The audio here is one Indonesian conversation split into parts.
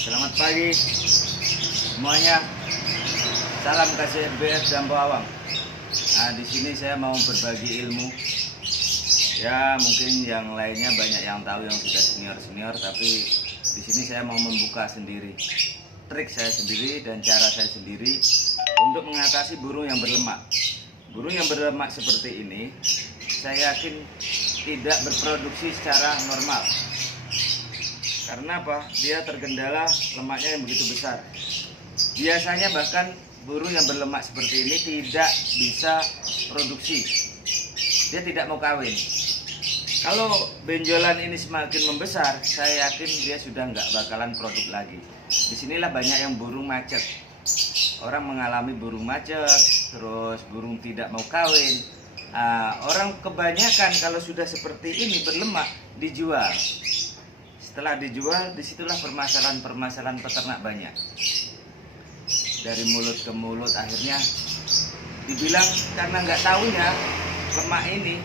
Selamat pagi semuanya. Salam KCBS Dampo Awang. Nah, di sini saya mau berbagi ilmu. Ya, mungkin yang lainnya banyak yang tahu yang sudah senior-senior, tapi di sini saya mau membuka sendiri. Trik saya sendiri dan cara saya sendiri untuk mengatasi burung yang berlemak. Burung yang berlemak seperti ini, saya yakin tidak berproduksi secara normal. Karena apa? Dia terkendala lemaknya yang begitu besar. Biasanya bahkan burung yang berlemak seperti ini tidak bisa produksi. Dia tidak mau kawin. Kalau benjolan ini semakin membesar, saya yakin dia sudah nggak bakalan produk lagi. Disinilah banyak yang burung macet. Orang mengalami burung macet, terus burung tidak mau kawin. Orang kebanyakan kalau sudah seperti ini berlemak dijual. Setelah dijual, disitulah permasalahan peternak banyak. Dari mulut ke mulut akhirnya dibilang karena nggak tahunya lemak ini,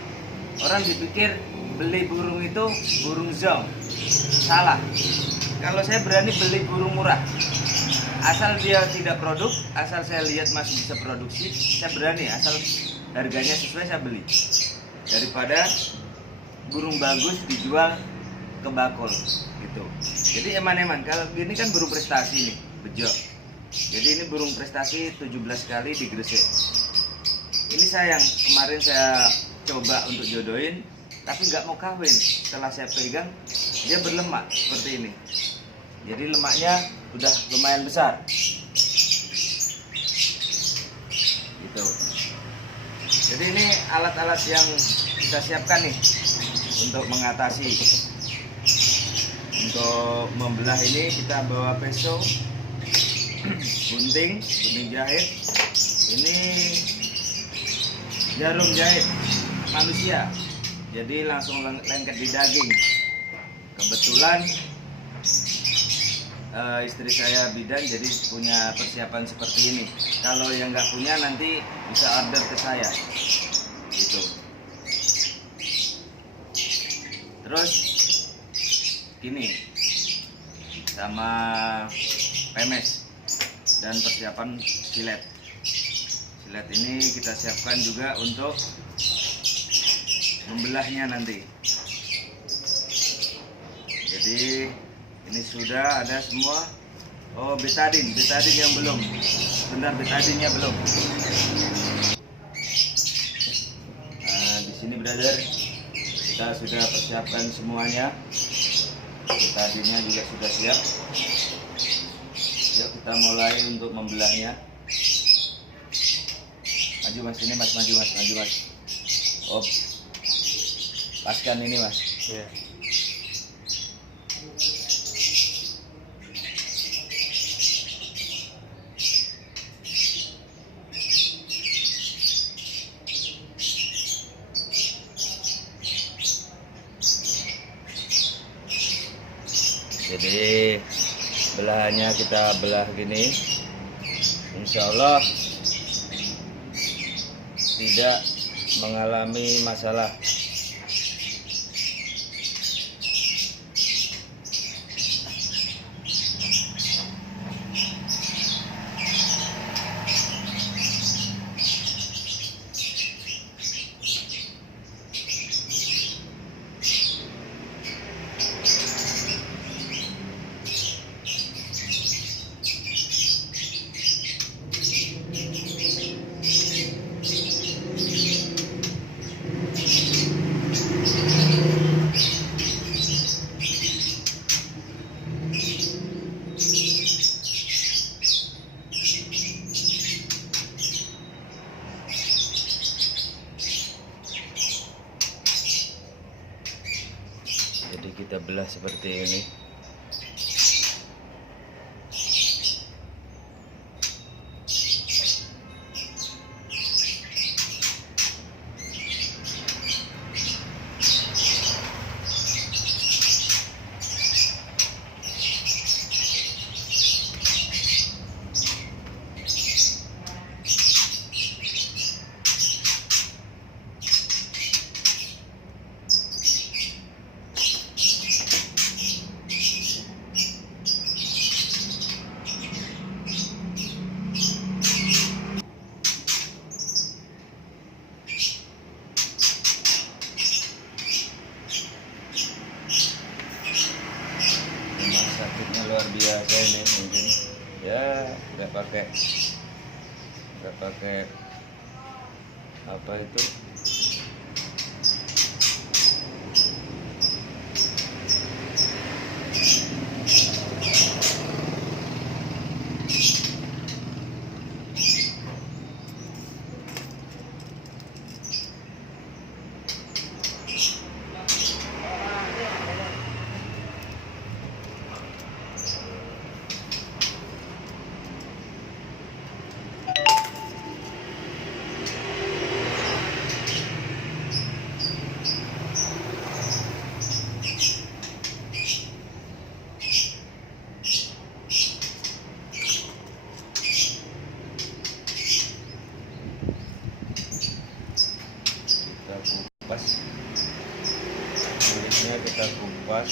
orang dipikir beli burung itu burung zong. Salah. Kalau saya berani beli burung murah, asal dia tidak produk, asal saya lihat masih bisa produksi, saya berani. Asal harganya sesuai, saya beli. Daripada burung bagus dijual ke bakul gitu. Jadi eman-eman. Kalau ini kan burung prestasi nih, bejo. Jadi ini burung prestasi 17 kali di Gresik. Ini sayang, kemarin saya coba untuk jodohin, tapi nggak mau kawin. Setelah saya pegang, dia berlemak seperti ini. Jadi lemaknya udah lumayan besar. Gitu. Jadi ini alat-alat yang kita siapkan nih untuk mengatasi. Untuk membelah ini kita bawa pisau, gunting jahit. Ini jarum jahit manusia, jadi langsung lengket di daging. Kebetulan istri saya bidan, jadi punya persiapan seperti ini. Kalau yang nggak punya nanti bisa order ke saya gitu. Terus gini, sama pemes dan persiapan silet. Silet ini kita siapkan juga untuk membelahnya nanti. Jadi ini sudah ada semua. Oh, betadin yang belum. Benar, betadinnya belum. Nah, di sini brother, kita sudah persiapkan semuanya. Betadinnya juga sudah siap. Yuk kita mulai untuk membelahnya. Maju mas, ini mas, maju mas. Oh, paskan ini mas. Yeah. Jadi belahannya kita belah gini, insya Allah tidak mengalami masalah. Jadi kita belah seperti ini. Memang sakitnya luar biasa ini, mungkin ya nggak pakai apa itu, kita kupas kulitnya, kita kupas.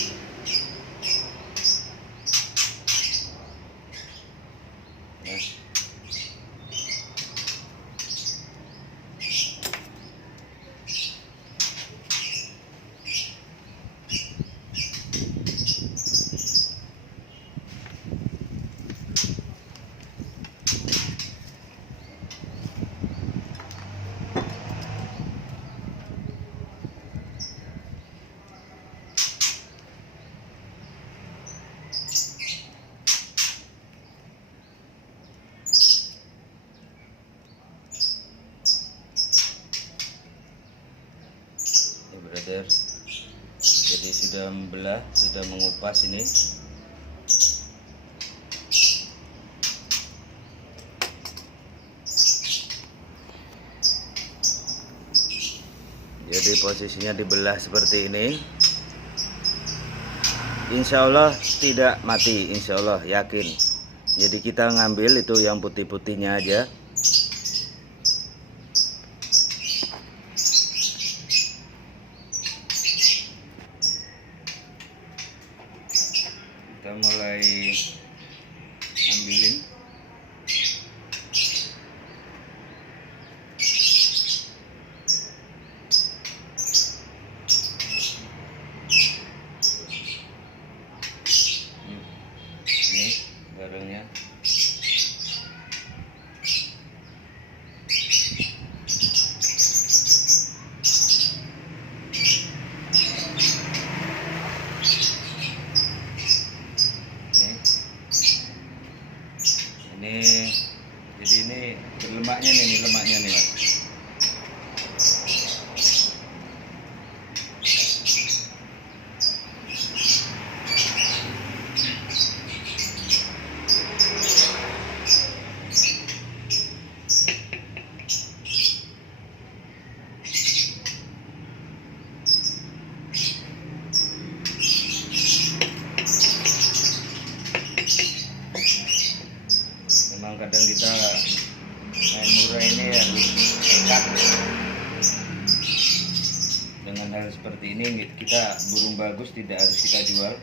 Nah, brother, jadi sudah membelah, sudah mengupas ini. Jadi posisinya dibelah seperti ini. Insya Allah tidak mati, insya Allah yakin. Jadi kita ngambil itu yang putih-putihnya aja. Kita mulai ambilin. Ini barangnya. Ini jadi ini berlemaknya nih, ini lemaknya nih Mas. Memang kadang kita main murah ini ya nekat. Dengan hal seperti ini kita burung bagus tidak harus kita jual,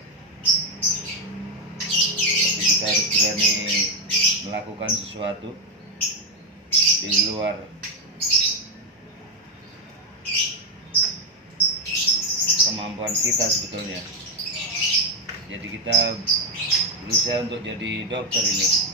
tapi kita harus berani melakukan sesuatu di luar kemampuan kita sebetulnya. Jadi kita berusaha untuk jadi dokter ini.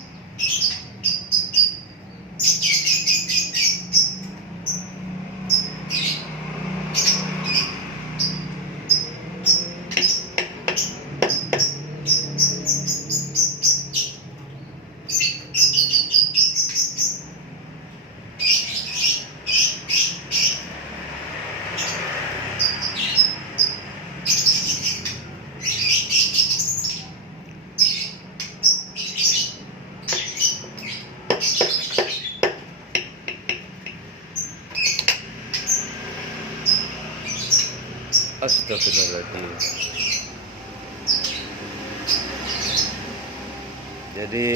Astagfirullahaladzim. Jadi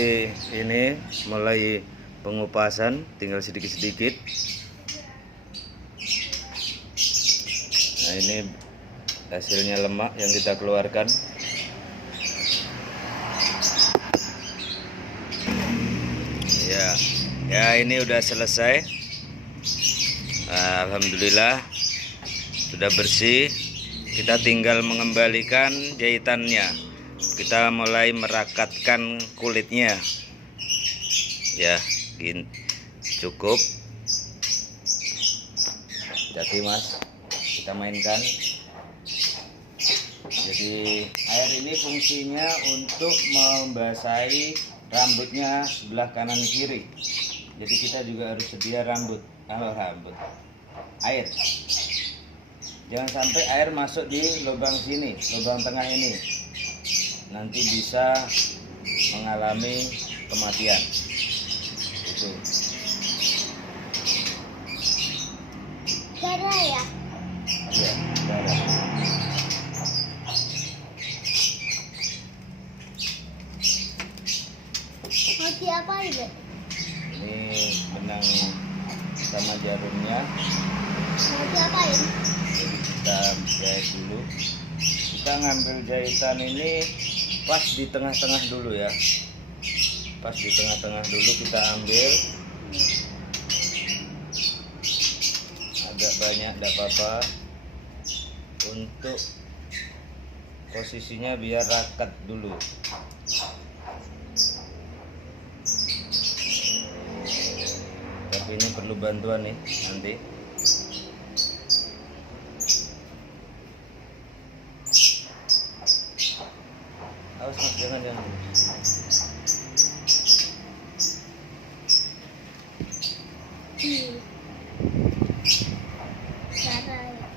ini mulai pengupasan, tinggal sedikit-sedikit. Nah, ini hasilnya lemak yang kita keluarkan. Ya ini udah selesai. Nah, alhamdulillah sudah bersih. Kita tinggal mengembalikan jahitannya kita mulai merakatkan kulitnya ya. Gini cukup, jadi mas kita mainkan. Jadi air ini fungsinya untuk membasahi rambutnya sebelah kanan kiri. Jadi kita juga harus sedia air. Jangan sampai air masuk di lubang sini, lubang tengah ini, nanti bisa mengalami kematian. Itu. Darah ya? Iya, darah. Mau diapain deh? Ini benang sama jarumnya. Mau diapain? Jadi kita jahit dulu. Kita ngambil jahitan ini pas di tengah-tengah dulu ya. Pas di tengah-tengah dulu kita ambil. Agak banyak tidak apa-apa. Untuk posisinya biar rakat dulu. Tapi ini perlu bantuan nih nanti. Awas mas, jangan. Darah ya.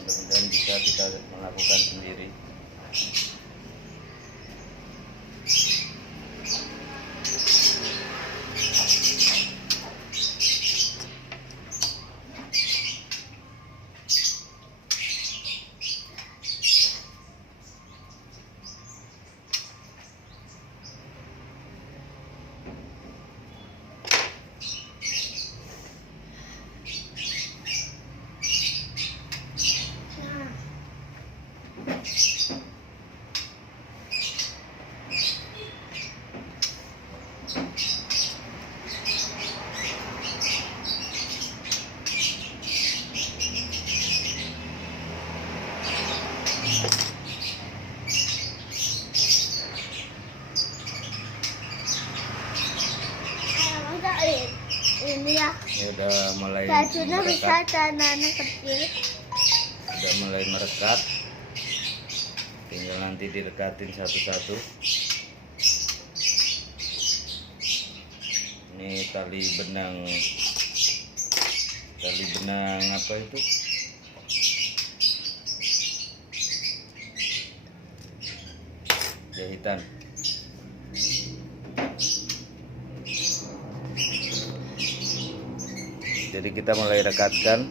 Mudah-mudahan bisa kita melakukan sendiri. Ini ya. Ini udah mulai Bajunya bisa merekat. tanahnya kecil. Udah mulai merekat. Tinggal nanti direkatin satu-satu. Ini tali benang apa itu? Jahitan. Jadi kita mulai rekatkan.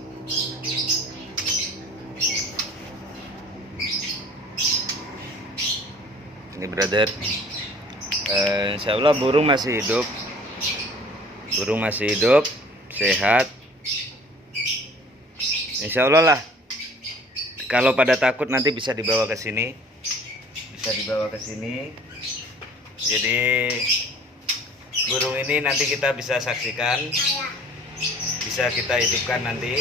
Ini brother, insya Allah burung masih hidup. Burung masih hidup, sehat. Insya Allah lah. Kalau pada takut nanti bisa dibawa ke sini. Jadi burung ini nanti kita bisa saksikan, bisa kita hidupkan nanti.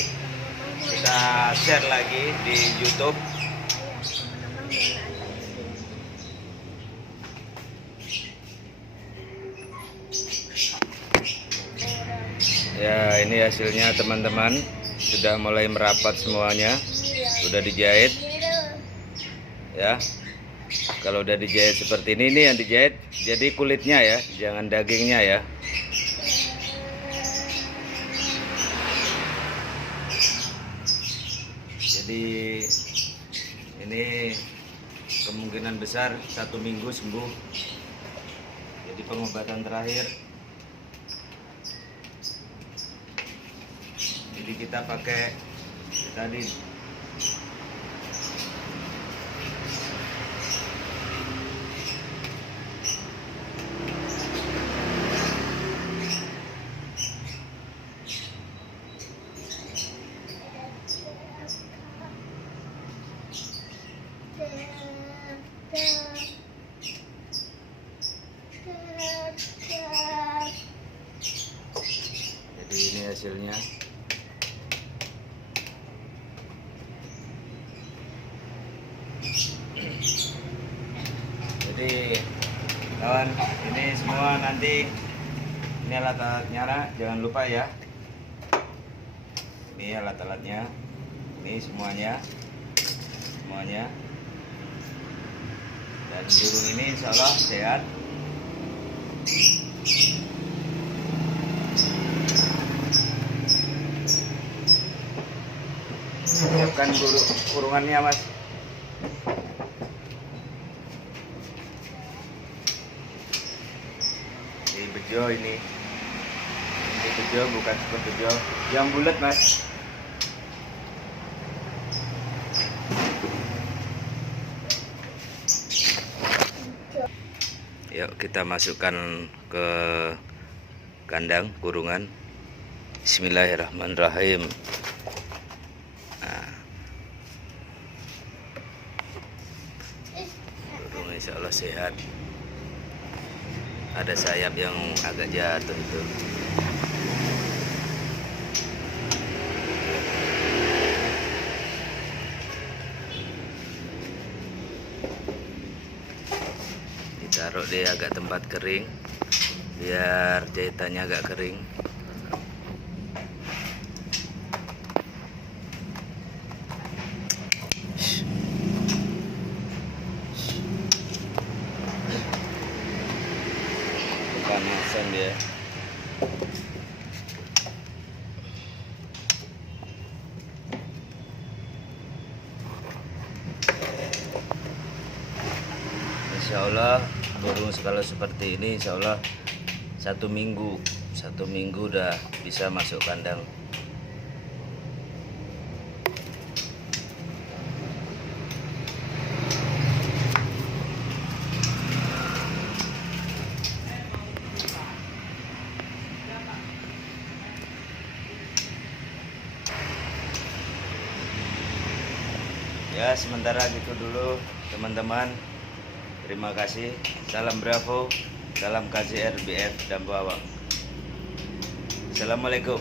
Kita share lagi di YouTube. Ya, ini hasilnya teman-teman. Sudah mulai merapat semuanya. Sudah dijahit. Ya. Kalau udah dijahit seperti ini yang dijahit jadi kulitnya ya, jangan dagingnya ya. Jadi ini kemungkinan besar 1 minggu sembuh. Jadi pengobatan terakhir. Jadi kita pakai tadi Jadi ini hasilnya. Jadi kawan, ini semua nanti ini alat-alatnya, jangan lupa ya. Ini alat-alatnya, ini semuanya. Dan burung ini insya Allah sehat. Siapkan kurungannya, Mas. Ini bejo ini. Ini bejo, bukan super bejo. Yang bulat, Mas. Yuk kita masukkan ke kandang kurungan. Bismillahirrahmanirrahim. Nah, burung insya Allah sehat. Ada sayap yang agak jatuh itu. Ditaruh di agak tempat kering biar jahitannya agak kering. Kepanasan dia. Insya Allah burung kalau seperti ini insya Allah satu minggu udah bisa masuk kandang. Ya sementara gitu dulu teman-teman. Terima kasih. Salam Bravo, salam KZR BF dan Bawang. Assalamualaikum.